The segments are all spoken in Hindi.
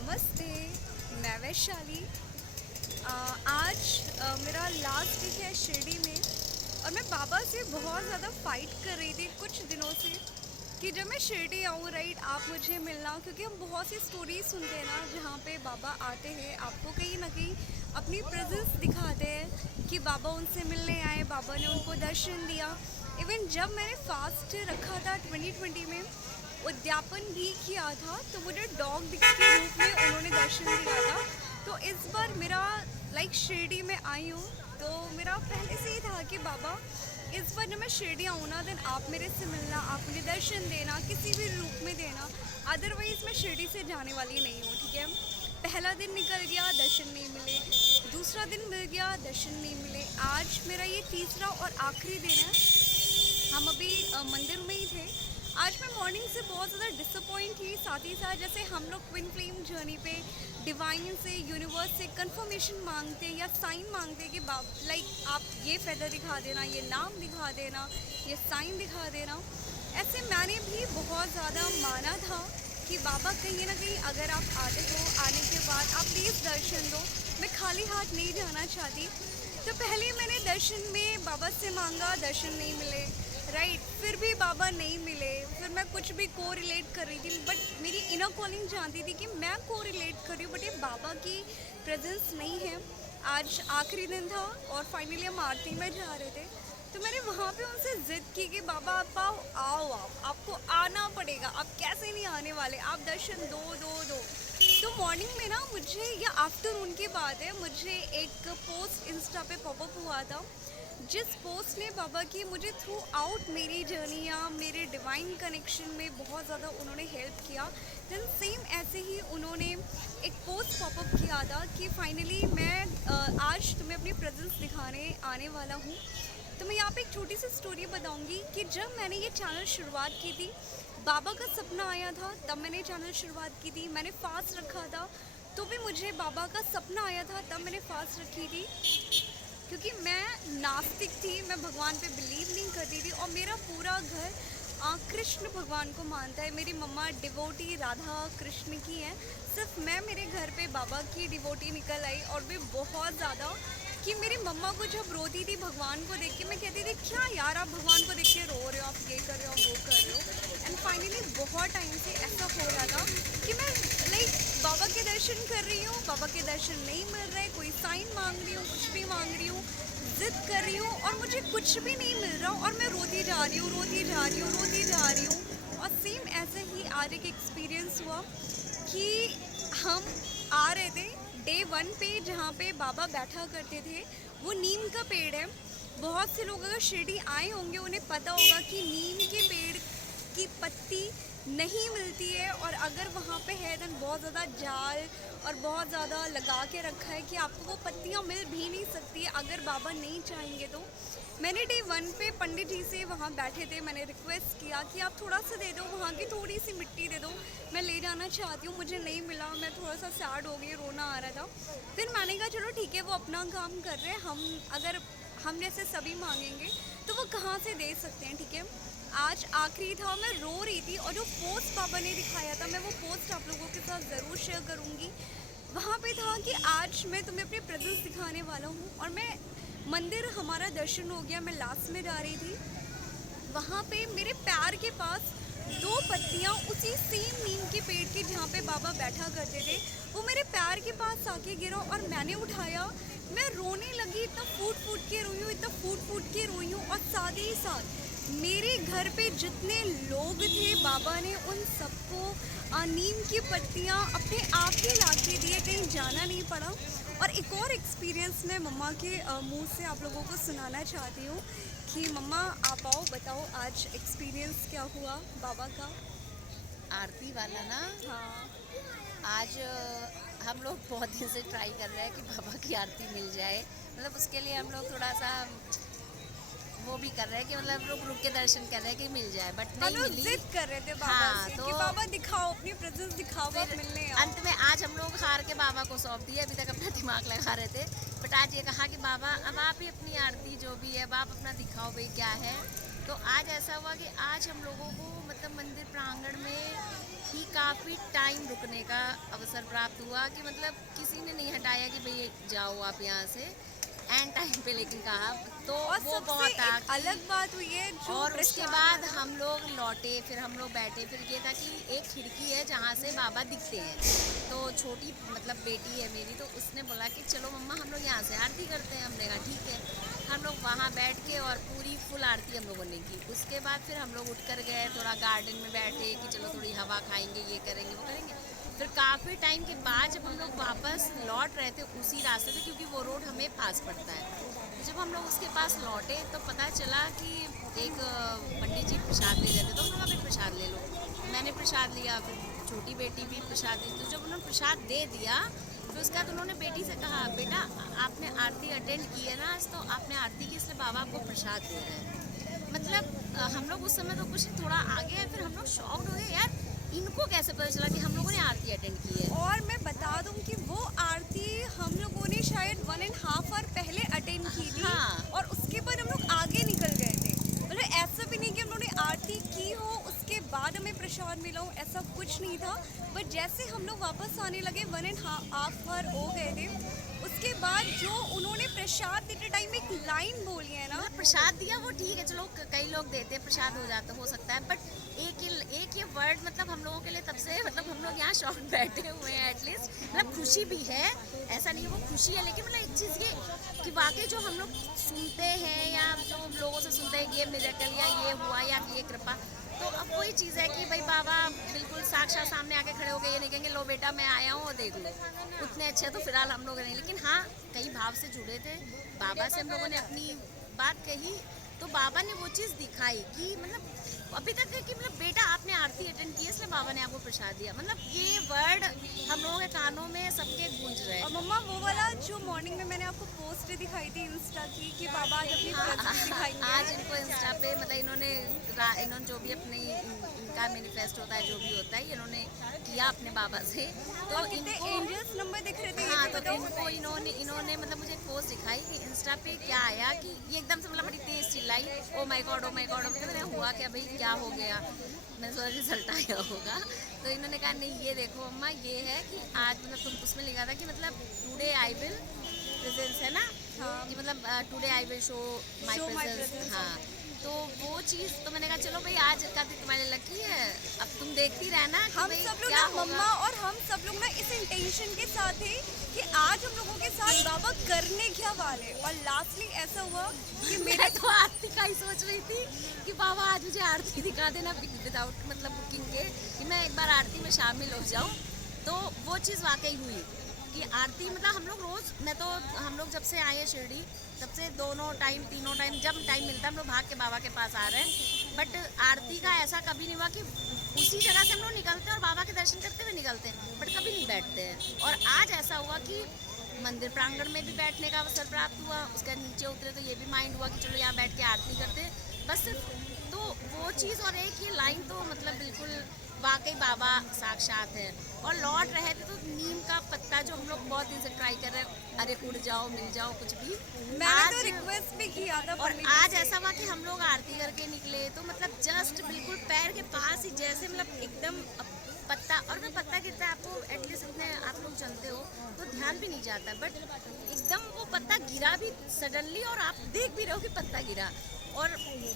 नमस्ते, मैं वैशाली। आज मेरा लास्ट डे है शिरडी में और मैं बाबा से बहुत ज़्यादा फ़ाइट कर रही थी कुछ दिनों से कि जब मैं शिरडी आऊँ राइट आप मुझे मिलना, क्योंकि हम बहुत सी स्टोरीज सुनते हैं ना जहाँ पे बाबा आते हैं, आपको कहीं ना कहीं अपनी प्रेजेंस दिखाते हैं कि बाबा उनसे मिलने आए, बाबा ने उनको दर्शन दिया। इवन जब मैंने फास्ट रखा था 2020 में, उद्यापन भी किया था, तो मुझे डॉग के रूप में उन्होंने दर्शन दिया था। तो इस बार मेरा शिरडी में आई हूँ, तो मेरा पहले से ही था कि बाबा इस बार जब मैं शिरडी आऊँ ना, देन आप मेरे से मिलना, आप मुझे दर्शन देना, किसी भी रूप में देना। अदरवाइज़ मैं शिरडी से जाने वाली नहीं हूँ, ठीक है। पहला दिन निकल गया, दर्शन नहीं मिले। दूसरा दिन मिल गया, दर्शन नहीं मिले। आज मेरा ये तीसरा और आखिरी दिन है। हम अभी मंदिर में ही थे। आज मैं मॉर्निंग से बहुत ज़्यादा डिसअपॉइंट थी, साथ ही साथ जैसे हम लोग ट्विन फ्लेम जर्नी पे डिवाइन से, यूनिवर्स से कंफर्मेशन मांगते हैं या साइन मांगते हैं कि आप ये फेदर दिखा देना, ये नाम दिखा देना, ये साइन दिखा देना। ऐसे मैंने भी बहुत ज़्यादा माना था कि बाबा कहीं ना कहीं अगर आप आते हो, आने के बाद आप प्लीज़ दर्शन दो, मैं खाली हाथ नहीं जाना चाहती। तो पहले मैंने दर्शन में बाबा से मांगा, दर्शन नहीं मिले राइट। फिर भी बाबा नहीं मिले। फिर मैं कुछ भी को रिलेट कर रही थी, बट मेरी इनर कॉलिंग जानती थी कि मैं को रिलेट कर रही हूँ, बट ये बाबा की प्रेजेंस नहीं है। आज आखिरी दिन था और फाइनली हम आरती में जा रहे थे, तो मैंने वहाँ पे उनसे ज़िद की कि बाबा आप आओ आपको आना पड़ेगा, आप कैसे नहीं आने वाले, आप दर्शन दो दो दो। तो मॉर्निंग में ना मुझे, या आफ्टरनून की बात है, मुझे एक पोस्ट इंस्टा पे पॉपअप हुआ था, जिस पोस्ट ने बाबा की मुझे थ्रू आउट मेरी जर्नी या मेरे डिवाइन कनेक्शन में बहुत ज़्यादा उन्होंने हेल्प किया। देन सेम ऐसे ही उन्होंने एक पोस्ट पॉपअप किया था कि फाइनली मैं आज तुम्हें अपनी प्रेजेंस दिखाने आने वाला हूँ। तो मैं यहाँ पे एक छोटी सी स्टोरी बताऊँगी कि जब मैंने ये चैनल शुरुआत की थी, बाबा का सपना आया था, तब मैंने चैनल शुरुआत की थी। मैंने फास्ट रखा था, तो भी मुझे बाबा का सपना आया था, तब मैंने फास्ट रखी थी, क्योंकि मैं नास्तिक थी, मैं भगवान पे बिलीव नहीं करती थी। और मेरा पूरा घर कृष्ण भगवान को मानता है। मेरी मम्मा डिवोटी राधा कृष्ण की है, सिर्फ मैं मेरे घर पे बाबा की डिवोटी निकल आई। और भी बहुत ज़्यादा कि मेरी मम्मा को जब रोती थी भगवान को देख के, मैं कहती थी क्या यार आप भगवान को देख के रो रहे हो, आप ये कर रहे हो, वो कर रहे हो। एंड फाइनली बहुत टाइम से ऐसा हो रहा था कि मैं बाबा के दर्शन कर रही हूँ, बाबा के दर्शन नहीं मिल रहे, कोई साइन मांग रही हूँ, कुछ भी मांग रही हूँ, जिद कर रही हूँ और मुझे कुछ भी नहीं मिल रहा, और मैं रोती जा रही हूँ, रोती जा रही हूँ, रोती जा रही हूँ। और सेम ऐसे ही आज एक एक्सपीरियंस हुआ कि हम आ रहे थे डे 1 पे, जहाँ पे बाबा बैठा करते थे, वो नीम का पेड़ है। बहुत से लोग अगर शिरडी आए होंगे उन्हें पता होगा कि नीम के पेड़ की पत्ती नहीं मिलती है, और अगर वहाँ पे है तो बहुत ज़्यादा जाल और बहुत ज़्यादा लगा के रखा है कि आपको वो पत्तियाँ मिल भी नहीं सकती है अगर बाबा नहीं चाहेंगे तो। मैंने डे 1 पे पंडित जी से वहाँ बैठे थे, मैंने रिक्वेस्ट किया कि आप थोड़ा सा दे दो, वहाँ की थोड़ी सी मिट्टी दे दो, मैं ले जाना चाहती हूँ। मुझे नहीं मिला, मैं थोड़ा सा सैड हो गई, रोना आ रहा था। फिर मैंने कहा चलो ठीक है, वो अपना काम कर रहे हैं, हम अगर हम जैसे सभी मांगेंगे तो वो कहाँ से दे सकते हैं, ठीक है। आज आखिरी था, मैं रो रही थी, और जो पोस्ट बाबा ने दिखाया था, मैं वो पोस्ट आप लोगों के साथ ज़रूर शेयर करूँगी। वहाँ पे था कि आज मैं तुम्हें अपनी प्रेजेंस दिखाने वाला हूँ। और मैं मंदिर, हमारा दर्शन हो गया, मैं लास्ट में जा रही थी, वहाँ पे मेरे पैर के पास 2 पत्तियाँ उसी सेम नीम के पेड़ की जहाँ पे बाबा बैठा करते थे, वो मेरे पैर के पास आके गिरा और मैंने उठाया। मैं रोने लगी, इतना फूट फूट के रोई हूँ, इतना फूट फूट के रोई हूँ। और साथ ही साथ मेरे घर पे जितने लोग थे, बाबा ने उन सबको नीम की पत्तियाँ अपने आप ही ला के दिए, कहीं जाना नहीं पड़ा। और एक और एक्सपीरियंस मैं मम्मा के मुंह से आप लोगों को सुनाना चाहती हूँ कि मम्मा आप आओ, बताओ आज एक्सपीरियंस क्या हुआ बाबा का। आरती वाला ना। हाँ। आज हम लोग बहुत दिन से ट्राई कर रहे हैं कि बाबा की आरती मिल जाए। मतलब उसके लिए हम लोग थोड़ा सा वो भी कर रहे हैं कि मतलब रुक रुक के दर्शन कर रहे हैं कि मिल जाए, बट हम नहीं लोग मिली। जिद कर रहे थे बाबा हाँ, से तो कि बाबा दिखाओ, अपनी प्रेजेंस दिखाओ, आप फिर मिलने आओ। अंत में आज हम लोग हार के बाबा को सौंप दिए। अभी तक अपना दिमाग लगा रहे थे, बट आज ये कहा कि बाबा अब आप ही अपनी आरती जो भी है, अब आप अपना दिखाओ भाई क्या है। तो आज ऐसा हुआ कि आज हम लोगों को मतलब मंदिर प्रांगण में कि काफ़ी टाइम रुकने का अवसर प्राप्त हुआ कि मतलब किसी ने नहीं हटाया कि भाई जाओ आप यहाँ से, एंड टाइम पे लेकिन कहा तो और वो सबसे बहुत था। एक अलग बात हुई है जो और उसके प्रसाद बाद वाला- हम लोग लौटे, फिर हम लोग बैठे, फिर ये था कि एक खिड़की है जहाँ से बाबा दिखते हैं, तो छोटी मतलब बेटी है मेरी, तो उसने बोला कि चलो मम्मा हम लोग यहाँ से आरती करते हैं। हमने कहा ठीक है। हम लोग वहाँ बैठ के और पूरी फुल आरती हम लोगों ने की। उसके बाद फिर हम लोग उठ कर गए, थोड़ा गार्डन में बैठे कि चलो थोड़ी हवा खाएंगे, ये करेंगे वो करेंगे। फिर काफ़ी टाइम के बाद जब हम लोग वापस लौट रहे थे उसी रास्ते से, क्योंकि वो रोड हमें पास पड़ता है, तो जब हम लोग उसके पास लौटे तो पता चला कि एक पंडित जी प्रसाद ले रहे थे, तो उन्होंने भी प्रसाद ले लो। मैंने प्रसाद लिया, फिर छोटी बेटी भी प्रसाद दी। तो जब उन्होंने प्रसाद दे दिया तो उसके बाद उन्होंने बेटी से कहा, बेटा आपने आरती अटेंड की है ना आज, तो आपने आरती की इसलिए बाबा आपको प्रसाद दे रहे हैं। मतलब हम लोग उस समय तो कुछ थोड़ा आगे है, फिर हम लोग शॉक्ड हो गए, यार इनको कैसे पता चला कि हम लोगों ने आरती अटेंड की है। और मैं बता दूं कि वो आरती हम लोगों ने शायद 1.5 आवर पहले अटेंड की थी। हाँ। और उसके बाद हम लोग आगे निकल गए थे। मतलब ऐसा भी नहीं कि उन्होंने आरती की हो उसके बाद हमें प्रसाद मिला हो, ऐसा कुछ नहीं था। बट जैसे हम लोग वापस आने लगे 1.5 आवर हो गए थे, उसके बाद जो उन्होंने प्रसाद देते टाइम एक लाइन बोली है ना, मतलब प्रसाद दिया वो ठीक है, चलो कई लोग देते हैं प्रसाद हो जाता हो सकता है, बट एक ये वर्ड मतलब हम लोगों के लिए तब से मतलब हम लोग यहाँ शॉक बैठे हुए हैं। एटलीस्ट मतलब खुशी भी है, ऐसा नहीं है वो खुशी है, लेकिन मतलब एक चीज़ ये कि वाकई जो हम लोग सुनते हैं या जो लोगों से सुनते हैं ये मिरेकल या ये हुआ या ये कृपा, तो अब वही चीज़ है कि भाई बाबा बिल्कुल साक्षात सामने आके खड़े हो गए, ये नहीं कहेंगे लो बेटा मैं आया हूँ और देख लो। उतने अच्छे तो फिलहाल हम लोग नहीं, लेकिन हाँ कई भाव से जुड़े थे बाबा से, हम लोगों ने अपनी बात कही तो बाबा ने वो चीज़ दिखाई कि मतलब अभी तक है कि मतलब बेटा आपने आरती अटेंड की है इसलिए बाबा ने आपको प्रसाद दिया। मतलब ये वर्ड हम लोगों के कानों में सबके गूंज रहे और हैं। मम्मा वो वाला जो मॉर्निंग में मैंने आपको पोस्ट दिखाई थी इंस्टा की कि बाबा आज अपनी प्रेजेंस दिखाएंगे। आज इनको इंस्टा पे मतलब इन्होंने जो भी अपनी इनका मैनिफेस्ट होता है जो भी होता है इन्होंने किया अपने बाबा से, तो और कितने इनको एंजल्स नंबर दिख रहे थे ये हाँ भी तो बताओ। इनको इन्होंने मतलब मुझे एक पोस्ट दिखाई कि इंस्टा पे क्या आया कि ये एकदम से मतलब बड़ी तेज चिल्लाई, oh my God oh my God. मैंने हुआ क्या भाई क्या हो गया, मैंने सोचा रिजल्ट आया होगा। तो इन्होंने कहा नहीं ये देखो अम्मा ये है कि आज मतलब तुम उसमें लिखा था कि मतलब टुडे आई विल प्रेजेंस है ना, हाँ। कि मतलब today I will show my Show my presence. presence। हाँ तो वो चीज़ तो मैंने कहा चलो भाई आज का दिन तुम्हारे लकी है, अब तुम देखती रहना कि हम भाई सब लोग क्या ना होगा। मम्मा और हम सब लोग ना इस इंटेंशन के साथ थे कि आज हम लोगों के साथ बाबा करने क्या वाले। और लास्टली ऐसा हुआ कि मेरे मैं तो आरती का ही सोच रही थी कि बाबा आज मुझे आरती दिखा देना विदाउट मतलब बुकिंग के, कि मैं एक बार आरती में शामिल हो जाऊँ। तो वो चीज़ वाकई हुई कि आरती मतलब हम लोग रोज़, मैं तो हम लोग जब से आए हैं शिरडी तब से दोनों टाइम तीनों टाइम जब टाइम मिलता है हम लोग भाग के बाबा के पास आ रहे हैं। बट आरती का ऐसा कभी नहीं हुआ कि उसी जगह से हम लोग निकलते हैं और बाबा के दर्शन करते हुए निकलते हैं, बट कभी नहीं बैठते हैं। और आज ऐसा हुआ कि मंदिर प्रांगण में भी बैठने का अवसर प्राप्त हुआ, उसके नीचे उतरे तो ये भी माइंड हुआ कि चलो यहाँ बैठ के आरती करते हैं बस। तो वो चीज़ और एक ये लाइन तो मतलब बिल्कुल वाकई बाबा साक्षात है। और लौट रहे थे तो नीम का पत्ता जो हम लोग बहुत दिन से ट्राई कर रहे हैं, अरे उड़ जाओ मिल जाओ कुछ भी, मैंने तो रिक्वेस्ट भी किया था और पंडित आज जी से। ऐसा हुआ कि हम लोग आरती करके निकले तो मतलब जस्ट बिल्कुल पैर के पास ही जैसे मतलब एकदम पत्ता, और मैं पत्ता गिरता है आपको एटलीस्ट इतने आप लोग चलते हो तो ध्यान भी नहीं जाता, बट एकदम वो पत्ता गिरा भी सडनली और आप देख भी रहे हो कि पत्ता गिरा। और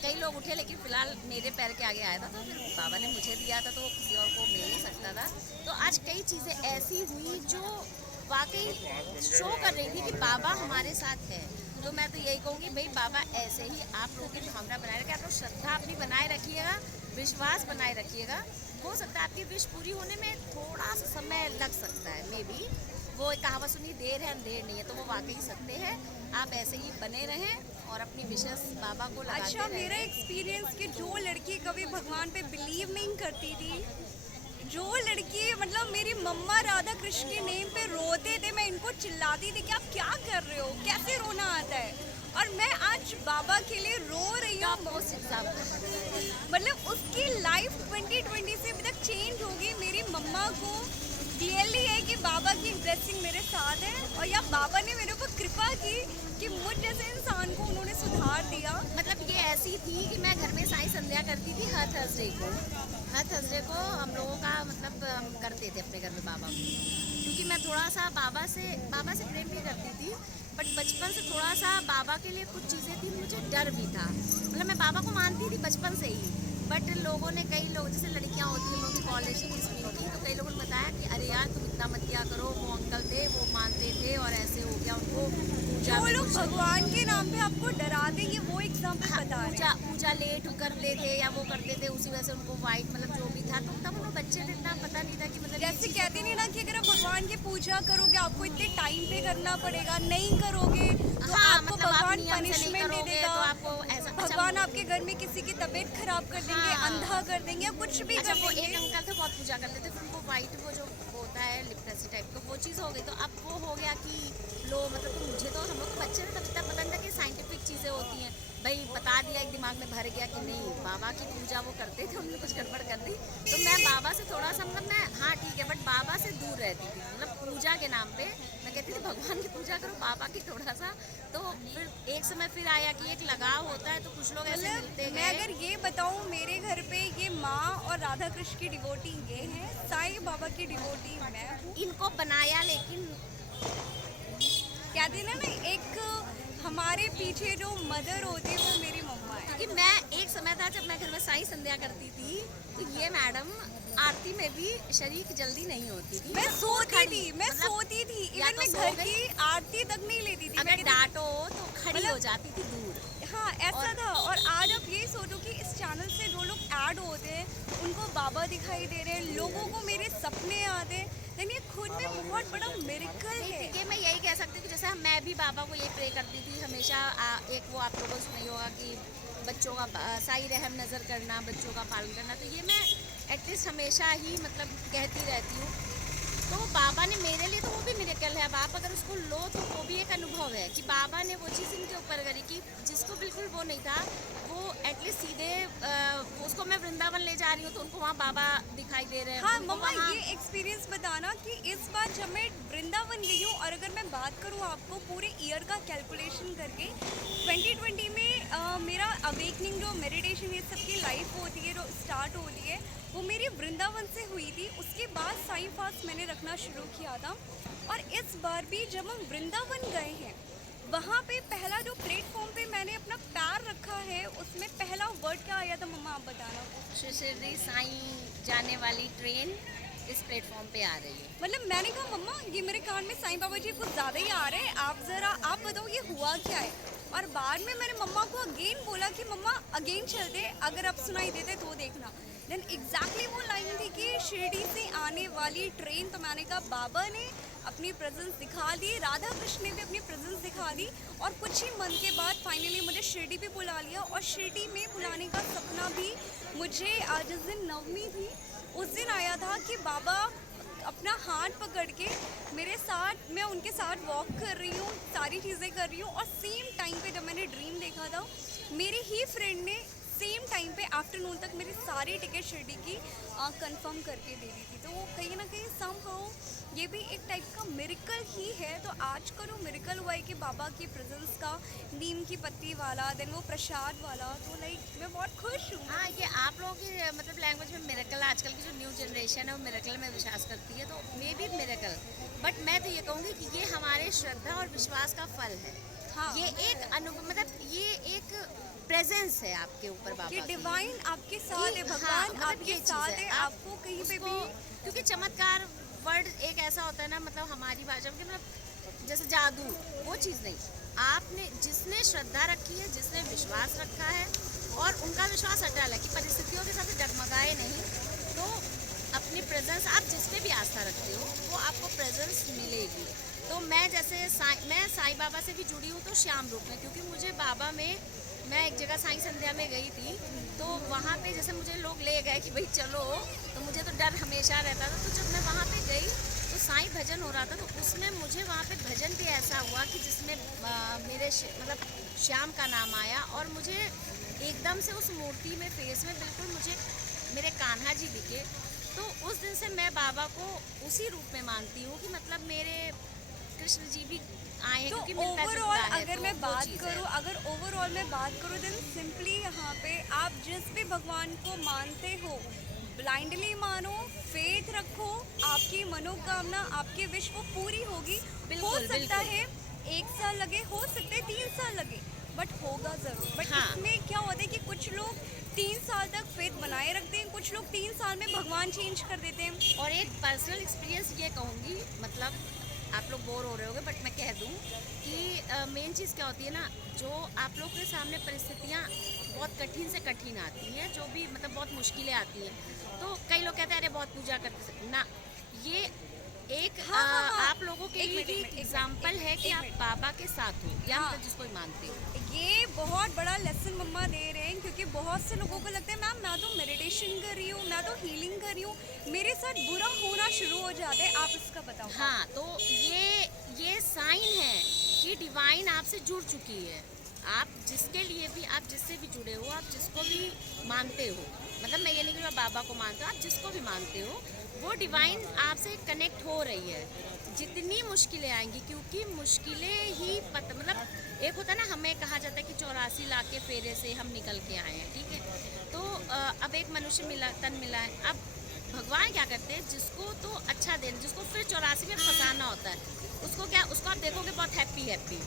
कई लोग उठे लेकिन फिलहाल मेरे पैर के आगे आया था तो फिर बाबा ने मुझे दिया था तो वो किसी और को मिल नहीं सकता था। तो आज कई चीज़ें ऐसी हुई जो वाकई शो कर रही थी कि बाबा हमारे साथ है। तो मैं तो यही कहूँगी भाई बाबा ऐसे ही आप लोगों की भावना बनाए रखें, आप लोग श्रद्धा अपनी बनाए रखिएगा, विश्वास बनाए रखिएगा। हो सकता है आपकी विश पूरी होने में थोड़ा सा समय लग सकता है, मे बी वो एक कहावत सुनी देर है अंधेर नहीं है, तो वो वाकई सत्य है। आप ऐसे ही बने रहें और अपनी विशेष बाबा को लगाते अच्छा रहें। मेरा एक्सपीरियंस कि जो लड़की कभी भगवान पे बिलीव नहीं करती थी, जो लड़की मतलब मेरी मम्मा राधा कृष्ण के नेम पे रोते थे, मैं इनको चिल्लाती थी कि आप क्या कर रहे हो, कैसे रोना आता है। और मैं आज बाबा के लिए रो रही हूँ। मोस्ट एग्जाम्पल मतलब उसकी लाइफ 2020 से अभी तक चेंज होगी। मेरी मम्मा को क्लियरली है कि बाबा की ब्लेसिंग मेरे साथ है और या बाबा ने मेरे ऊपर कृपा की कि मुझ जैसे इंसान को उन्होंने सुधार दिया। मतलब ये ऐसी थी कि मैं घर में साई संध्या करती थी हर थर्सडे को। हर थर्सडे को हम लोगों का मतलब हम करते थे अपने घर में बाबा को, क्योंकि मैं थोड़ा सा बाबा से प्रेम भी करती थी, बट बचपन से थोड़ा सा बाबा के लिए कुछ चीज़ें थी, मुझे डर भी था। मतलब मैं बाबा को मानती थी बचपन से ही, बट लोगों ने, कई लोग जैसे लड़कियां होती हैं, लोगों की कॉलेज की फीस नहीं होती, तो कई लोगों ने बताया कि अरे यार तुम इतना मत किया करो, वो अंकल थे वो मानते थे और ऐसे हो गया उनको पूजा जो में लोग कुछ- भगवान के नाम पे आपको डरा देंगे वो एग्जाम्पल हाँ, बता रहे पूजा हैं। पूजा लेट करते थे या वो करते थे, उसी वजह से उनको वाइट मतलब जो भी था, तो तब उन्हें बच्चे थे, इतना पता नहीं था कि मतलब ये जैसे चीज़- कहते नहीं ना कि अगर आप भगवान की पूजा करोगे आपको इतने टाइम पे करना पड़ेगा, नहीं करोगे तो हाँ, आपको मतलब आप भगवान नियम से नहीं पनिशमेंट दे करोगे देगा, तो आपको ऐसा भगवान आपके घर में किसी की तबीयत खराब कर देंगे, हाँ। अंधा कर देंगे या कुछ भी अच्छा, कर वो एक देंगे। अंकल थे बहुत पूजा करते थे, फिर उनको वाइट वो जो होता है लिप्टसी टाइप का वो चीज़ हो गई, तो अब वो हो गया कि लो मतलब तो मुझे तो हम लोग तो बच्चे थे तब इतना पता नहीं था कि साइंटिफिक चीज़ें होती हैं, भाई बता दिया, एक दिमाग में भर गया कि नहीं बाबा की पूजा वो करते थे, उन्होंने कुछ गड़बड़ कर दी, तो मैं बाबा से थोड़ा सा मतलब मैं हाँ ठीक है, बट बाबा से दूर रहती थी, मतलब पूजा के नाम पे मैं कहती थी भगवान की पूजा करो, बाबा की थोड़ा सा। तो फिर एक समय फिर आया कि एक लगाव होता है, तो कुछ लोग ऐसे मिलते मतलब मैं गए। अगर ये बताऊं, मेरे घर पे ये माँ और राधा कृष्ण की डिवोटी ये है, साईं बाबा की डिवोटी मैं हूँ। इनको बनाया लेकिन कहते हैं ना एक हमारे पीछे जो मदर होती है वो मेरी मम्मा है। क्योंकि मैं एक समय था जब मैं घर में साई संध्या करती थी, तो ये मैडम आरती में भी शरीक जल्दी नहीं होती थी, मैं मतलब सोती खड़ी, थी, मैं मतलब सोती थी, या इवन तो मैं सो घर गई, की आरती तक नहीं लेती थी। अगर मैं कहती- डांटो तो खड़ी मतलब- हो जाती थी दूर। हाँ ऐसा था। और आज आप ये सोचो कि इस चैनल से जो लोग ऐड होते हैं उनको बाबा दिखाई दे रहे हैं, लोगों को मेरे सपने आते हैं, देन ये खुद में बहुत बड़ा मिरेकल है। ये मैं यही कह सकती हूँ कि जैसे मैं भी बाबा को ये प्रे करती थी हमेशा। एक वो आप लोगों ने सुना ही होगा कि बच्चों का साई रहम नज़र करना, बच्चों का पालन करना, तो ये मैं एटलीस्ट हमेशा ही मतलब कहती रहती हूँ। तो बाबा ने मेरे लिए, तो वो भी मिरेकल है। अब आप अगर उसको लो तो वो भी एक अनुभव है कि बाबा ने वो चीज़ इनके ऊपर करी कि जिसको बिल्कुल वो नहीं था, वो एटलीस्ट सीधे उसको मैं वृंदावन ले जा रही हूँ तो उनको वहाँ बाबा दिखाई दे रहे हैं। हाँ उनको मम्मा, वहाँ- ये एक्सपीरियंस बताना कि इस बार जब मैं वृंदावन गई हूँ, और अगर मैं बात करूँ आपको पूरे ईयर का कैलकुलेशन करके, 2020 में मेरा अवेकनिंग जो मेडिटेशन ये सब की लाइफ होती है, जो स्टार्ट होती है, वो मेरी वृंदावन से हुई थी। उसके बाद साई फास्ट मैंने रखना शुरू किया था। और इस बार भी जब हम वृंदावन गए हैं, वहाँ पे पहला जो प्लेटफॉर्म पे मैंने अपना पैर रखा है, उसमें पहला वर्ड क्या आया था मम्मा, आप बताना। श्री शिरडी साई जाने वाली ट्रेन इस प्लेटफॉर्म पे आ रही है। मतलब मैंने कहा मम्मा ये मेरे कान में साईं बाबा जी कुछ ज़्यादा ही आ रहे हैं, आप बताओ ये हुआ क्या है। और बाद में मैंने मम्मा को अगेन बोला कि मम्मा अगेन चलते, अगर आप सुनाई देते तो देखना। देन एग्जैक्टली वो लाइन थी कि शिरडी से आने वाली ट्रेन। तो मैंने कहा बाबा ने अपनी प्रेजेंस दिखा दी, राधा कृष्ण ने भी अपनी प्रेजेंस दिखा दी, और कुछ ही मंथ के बाद फाइनली मुझे शिरडी भी बुला लिया। और शिरडी में बुलाने का सपना भी मुझे जिस दिन नवमी थी उस दिन आया था कि बाबा अपना हाथ पकड़ के मेरे साथ, मैं उनके साथ वॉक कर रही हूँ, सारी चीज़ें कर रही हूँ। और सेम टाइम पे जब मैंने ड्रीम देखा था, मेरी ही फ्रेंड ने सेम टाइम पे आफ्टरनून तक मेरी सारी टिकट शिरडी की कंफर्म करके दे दी थी। तो वो कहीं ना कहीं समहाउ ये भी एक टाइप का मिरेकल ही है। तो आज का जो मिरेकल हुआ है कि बाबा की प्रेजेंस का, नीम की पत्ती वाला, देन वो प्रसाद वाला, तो लाइक मैं बहुत खुश हूँ। हाँ, ये आप लोगों की मतलब लैंग्वेज में मिरेकल, आजकल की जो न्यू जनरेशन है वो मिरेकल में विश्वास करती है, तो मे बी मिरेकल, बट मैं तो ये कहूँगी कि ये हमारे श्रद्धा और विश्वास का फल है। हाँ, ये एक अनुभव, मतलब ये एक प्रेजेंस है आपके ऊपर बाबा कि की। डिवाइन आपके साथ है, हाँ, भगवान मतलब आपके ये चीज़ साथ है। है, आप आपको कहीं पे उसको, भी। क्योंकि चमत्कार वर्ड एक ऐसा होता है ना, मतलब हमारी भाषा में कि मतलब जैसे जादू, वो चीज़ नहीं। आपने जिसने श्रद्धा रखी है, जिसने विश्वास रखा है और उनका विश्वास अटल है कि परिस्थितियों के साथ डगमगाए नहीं, तो अपनी प्रेजेंस, आप जिस पे भी आस्था रखते हो वो आपको प्रेजेंस मिलेगी। तो मैं जैसे मैं साईं बाबा से भी जुड़ी हूँ, तो श्याम रूप में, क्योंकि मुझे बाबा में, मैं एक जगह साईं संध्या में गई थी, तो वहाँ पे जैसे मुझे लोग ले गए कि भाई चलो, तो मुझे तो डर हमेशा रहता था। तो जब मैं वहाँ पे गई तो साईं भजन हो रहा था, तो उसमें मुझे वहाँ पे भजन भी ऐसा हुआ कि जिसमें मेरे मतलब श्याम का नाम आया, और मुझे एकदम से उस मूर्ति में फेस में बिल्कुल मुझे मेरे कान्हा जी दिखे, तो उस दिन से मैं बाबा को उसी रूप में मानती हूँ कि मतलब मेरे कृष्ण जी भी आए हैं, तो क्योंकि मिलता ओवरऑल जुलता है, अगर तो मैं वो बात चीज़ करूँ, है। अगर ओवरऑल मैं बात करूँ, देन सिंपली यहाँ पे आप जिस भी भगवान को मानते हो, ब्लाइंडली मानो, फेथ रखो, आपकी मनोकामना, आपकी विश वो पूरी होगी। हो बिल्कुल सकता बिल्कुल। है 1 साल लगे, हो सकते है 3 साल लगे, बट होगा ज़रूर। बट हाँ, इसमें क्या होता है कि कुछ लोग 3 साल तक फेथ बनाए रखते हैं, कुछ लोग 3 साल में भगवान चेंज कर देते हैं। और एक पर्सनल एक्सपीरियंस ये कहूँगी, मतलब आप लोग बोर हो रहे होंगे बट मैं कह दूँ कि मेन चीज़ क्या होती है ना, जो आप लोग के सामने परिस्थितियाँ बहुत कठिन से कठिन आती हैं, जो भी मतलब बहुत मुश्किलें आती हैं, तो कई लोग कहते हैं अरे बहुत पूजा करते ना, ये एक हाँ हाँ हाँ, आप लोगों के एक लिए मिनट भी एक एक मिनट एक एग्जाम्पल मिनट है कि एक आप मिनट बाबा के साथ हो, या हाँ, मतलब जिसको भी मानते हो। ये बहुत बड़ा लेसन मम्मा दे रहे हैं, क्योंकि बहुत से लोगों को लगता है मैम मैं तो मेडिटेशन कर रही हूँ, मैं तो हीलिंग कर रही हूँ, मेरे साथ बुरा होना शुरू हो जाता है। आप इसका बताओ। हाँ, तो ये साइन है कि डिवाइन आपसे जुड़ चुकी है। आप जिसके लिए भी, आप जिससे भी जुड़े हो, आप जिसको भी मानते हो, मतलब मैं ये नहीं कि मैं बाबा को मानता हूँ, आप जिसको भी मानते हो, वो डिवाइन आपसे कनेक्ट हो रही है। जितनी मुश्किलें आएंगी, क्योंकि मुश्किलें ही मतलब एक होता है ना, हमें कहा जाता है कि 84 लाख के फेरे से हम निकल के आए हैं, ठीक है। तो अब एक मनुष्य मिला, तन मिला है। अब भगवान क्या करते हैं, जिसको तो अच्छा देना, जिसको फिर 84 में फंसाना होता है, उसको क्या, उसको आप देखोगे बहुत हैप्पी हैप्पी,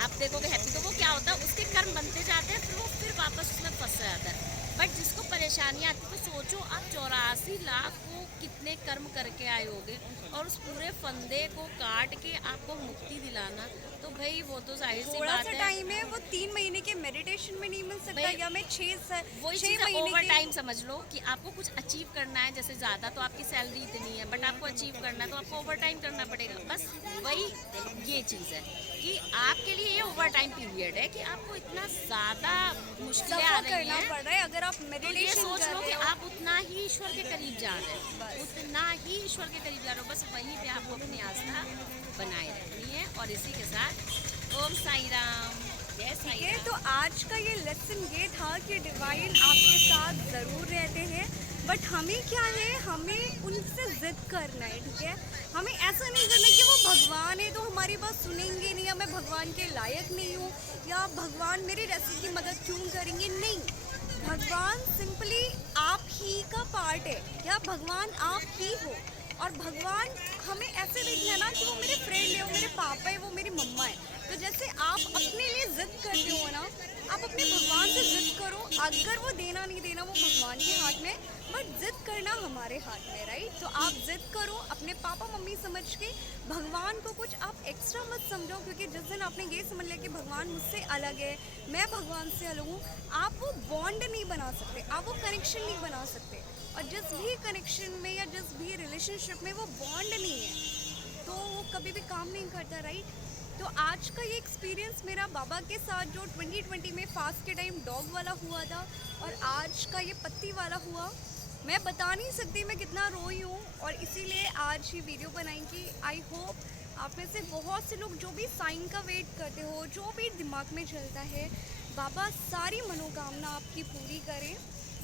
आप देखोगे हैप्पी, तो वो क्या होता है, उसके कर्म बनते जाते हैं, फिर वो फिर वापस उसमें फंस जाता है। बट जिसको परेशानियाँ आती है, तो सोचो आप 84 लाख को कितने कर्म करके आए होगे, और उस पूरे फंदे को काट के आपको मुक्ति दिलाना, तो भाई वो तो जाहिर सी थोड़ा बात सा है। टाइम है, वो 3 महीने के मेडिटेशन में नहीं मिल सकता, भाई या मैं वही छः चीज़ है, महीने ओवर के। टाइम समझ लो कि आपको कुछ अचीव करना है, जैसे ज़्यादा तो आपकी सैलरी इतनी है, बट आपको अचीव करना है तो आपको ओवर टाइम करना पड़ेगा। बस वही ये चीज़ है कि आपके लिए ये ओवर टाइम पीरियड है कि आपको इतना ज़्यादा मुश्किलें आ सफ़र रही करना हैं, पड़ रहा है अगर आप तो ये मेडिटेशन सोच कर लो रहे कि हो। आप उतना ही ईश्वर के करीब जा रहे हो, बस उतना ही ईश्वर के करीब जा रहे हो, बस वहीं पे आपको अपनी आस्था बनाए रखनी है। और इसी के साथ ओम साई राम, जय ठीक साई है, तो राम। आज का ये लेसन ये था कि डिवाइन आपके साथ ज़रूर रहते हैं, बट हमें क्या है, हमें उनसे ज़िद करना है। ठीक है, हमें ऐसा नहीं करना कि वो भगवान है तो हमारी बात सुनेंगे नहीं, या मैं भगवान के लायक नहीं हूँ, या भगवान मेरी रेसिपी की मदद क्यों करेंगे। नहीं, भगवान सिंपली आप ही का पार्ट है, या भगवान आप ही हो। और भगवान हमें ऐसे देखना है ना कि वो मेरे फ्रेंड है, वो मेरे पापा है, वो मेरी मम्मा है। तो जैसे आप अपने लिए जिद करते हो ना, आप अपने भगवान से जिद करो। अगर वो देना नहीं देना वो भगवान के हाथ में, बट जिद करना हमारे हाथ में, राइट। तो आप जिद करो अपने पापा मम्मी समझ के। भगवान को कुछ आप एक्स्ट्रा मत समझो, क्योंकि जिस दिन आपने ये समझ लिया कि भगवान मुझसे अलग है, मैं भगवान से अलग हूँ, आप वो बॉन्ड नहीं बना सकते, आप वो कनेक्शन नहीं बना सकते। और जिस भी कनेक्शन में या जिस भी रिलेशनशिप में वो बॉन्ड नहीं है, तो वो कभी भी काम नहीं करता, राइट। तो आज का ये एक्सपीरियंस मेरा बाबा के साथ जो 2020 में फास्ट के टाइम डॉग वाला हुआ था, और आज का ये पत्ती वाला हुआ, मैं बता नहीं सकती मैं कितना रोई हूँ। और इसीलिए आज ही वीडियो बनाई कि आई होप आप में से बहुत से लोग जो भी साइन का वेट करते हो, जो भी दिमाग में चलता है, बाबा सारी मनोकामना आपकी पूरी करें,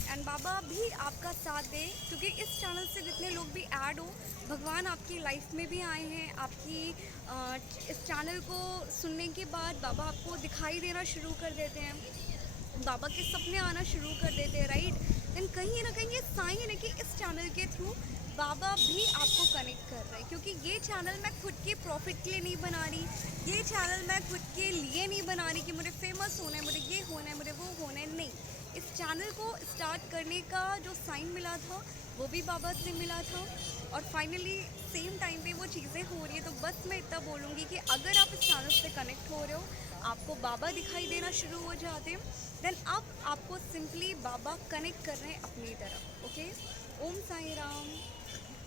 एंड बाबा भी आपका साथ दे। क्योंकि इस चैनल से जितने लोग भी ऐड हो, भगवान आपकी लाइफ में भी आए हैं। आपकी इस चैनल को सुनने के बाद बाबा आपको दिखाई देना शुरू कर देते हैं, बाबा के सपने आना शुरू कर देते हैं, राइट। देन कहीं ना कहीं ये साइन है कि इस चैनल के थ्रू बाबा भी आपको कनेक्ट कर रहे हैं। क्योंकि ये चैनल मैं खुद के प्रॉफिट के लिए नहीं बना रही, ये चैनल मैं खुद के लिए नहीं बना रही कि मुझे फेमस होना है, मुझे ये होना है, मुझे वो होना है। नहीं, इस चैनल को स्टार्ट करने का जो साइन मिला था वो भी बाबा से मिला था, और फाइनली सेम टाइम पे वो चीज़ें हो रही है। तो बस मैं इतना बोलूँगी कि अगर आप इस चैनल से कनेक्ट हो रहे हो, आपको बाबा दिखाई देना शुरू हो जाते हैं, देन अब आपको सिंपली बाबा कनेक्ट कर रहे हैं अपनी तरफ। ओके, ओम साई राम।